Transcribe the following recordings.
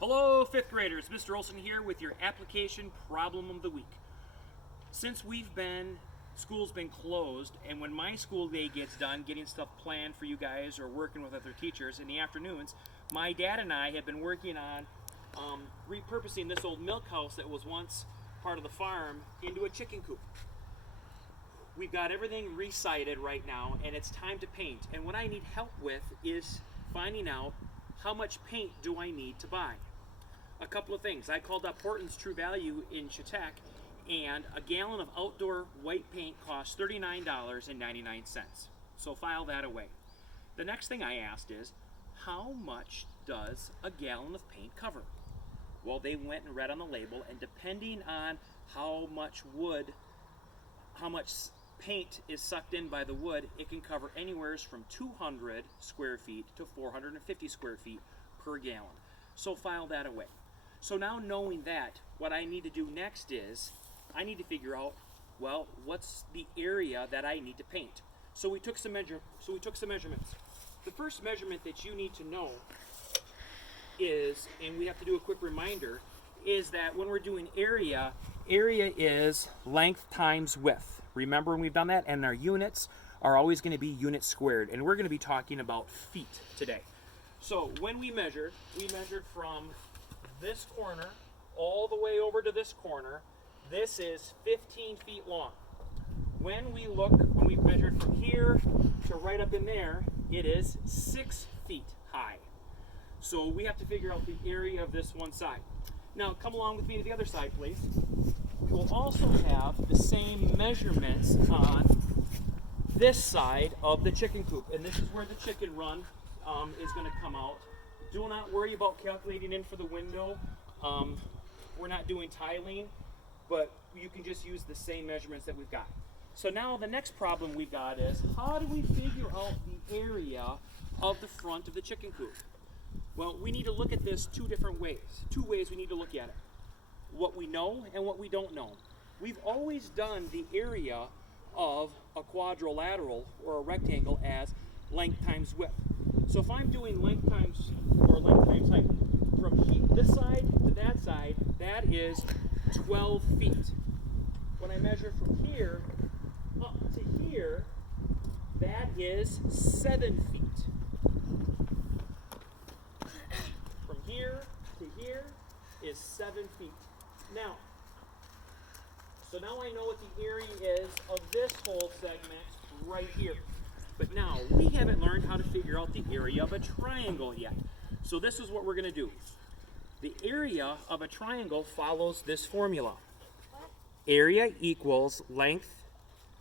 Hello, fifth graders. Mr. Olson here with your application problem of the week. Since school's been closed, and when my school day gets done, getting stuff planned for you guys or working with other teachers in the afternoons, my dad and I have been working on repurposing this old milk house that was once part of the farm into a chicken coop. We've got everything resited right now, and it's time to paint. And what I need help with is finding out how much paint do I need to buy. A couple of things. I called up Horton's True Value in Chautauqua, and a gallon of outdoor white paint costs $39.99. So file that away. The next thing I asked is, how much does a gallon of paint cover? Well, they went and read on the label, and depending on how much paint is sucked in by the wood, it can cover anywhere from 200 square feet to 450 square feet per gallon. So file that away. So now knowing that, what I need to do next is I need to figure out, well, what's the area that I need to paint? So we took some measurements. The first measurement that you need to know is, and we have to do a quick reminder, is that when we're doing area is length times width. Remember when we've done that? And our units are always going to be units squared. And we're going to be talking about feet today. So when we measured from this corner all the way over to this corner. This is 15 feet long. When we measured from here to right up in there, it is 6 feet high. So we have to figure out the area of this one side. Now come along with me to the other side, please. We will also have the same measurements on this side of the chicken coop, and this is where the chicken run is going to come out. Do not worry about calculating in for the window. We're not doing tiling, but you can just use the same measurements that we've got. So now the next problem we've got is, how do we figure out the area of the front of the chicken coop? Well, we need to look at this two different ways. Two ways we need to look at it. What we know and what we don't know. We've always done the area of a quadrilateral or a rectangle as length times width. So if I'm doing length times height, from this side to that side, that is 12 feet. When I measure from here up to here, that is 7 feet. From here to here is 7 feet. Now I know what the area is of this whole segment right here. But now, we haven't learned how to figure out the area of a triangle yet. So this is what we're going to do. The area of a triangle follows this formula. Area equals length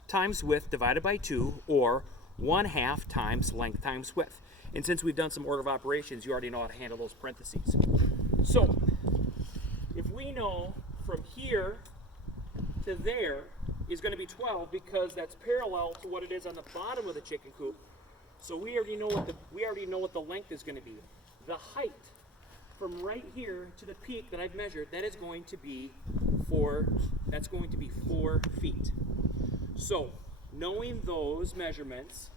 times width divided by 2, or 1/2 times length times width. And since we've done some order of operations, you already know how to handle those parentheses. So, if we know from here to there is going to be 12 because that's parallel to what it is on the bottom of the chicken coop. So we already know what the length is going to be. The height from right here to the peak that I've measured, that is going to be 4 feet. So knowing those measurements,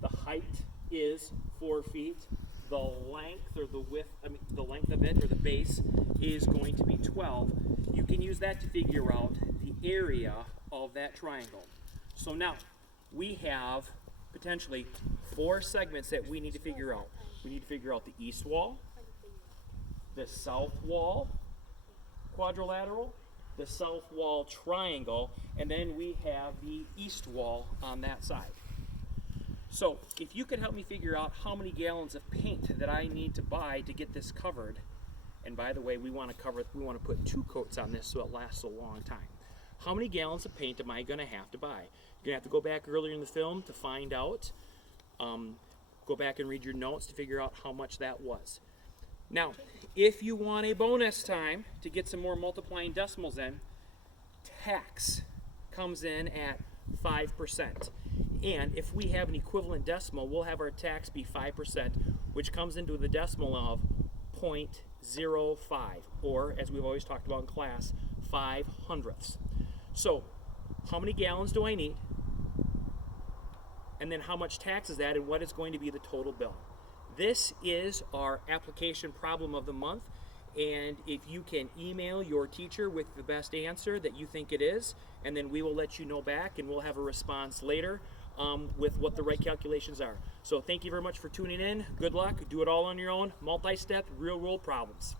the height is 4 feet. The length or the width, the length of it or the base is going to be 12. You can use that to figure out the area of that triangle. So now we have potentially 4 segments that we need to figure out. We need to figure out the east wall, the south wall quadrilateral, the south wall triangle, and then we have the east wall on that side. So if you could help me figure out how many gallons of paint that I need to buy to get this covered, and by the way, we want to put 2 coats on this so it lasts a long time. How many gallons of paint am I going to have to buy? You're going to have to go back earlier in the film to find out. Go back and read your notes to figure out how much that was. Now, if you want a bonus time to get some more multiplying decimals in, tax comes in at 5%. And if we have an equivalent decimal, we'll have our tax be 5%, which comes into the decimal of 0.05, or as we've always talked about in class, 5/100ths. So, how many gallons do I need? And then how much tax is that, and what is going to be the total bill? This is our application problem of the month. And if you can email your teacher with the best answer that you think it is, and then we will let you know back, and we'll have a response later with what the right calculations are. So thank you very much for tuning in. Good luck. Do it all on your own. Multi-step, real-world problems.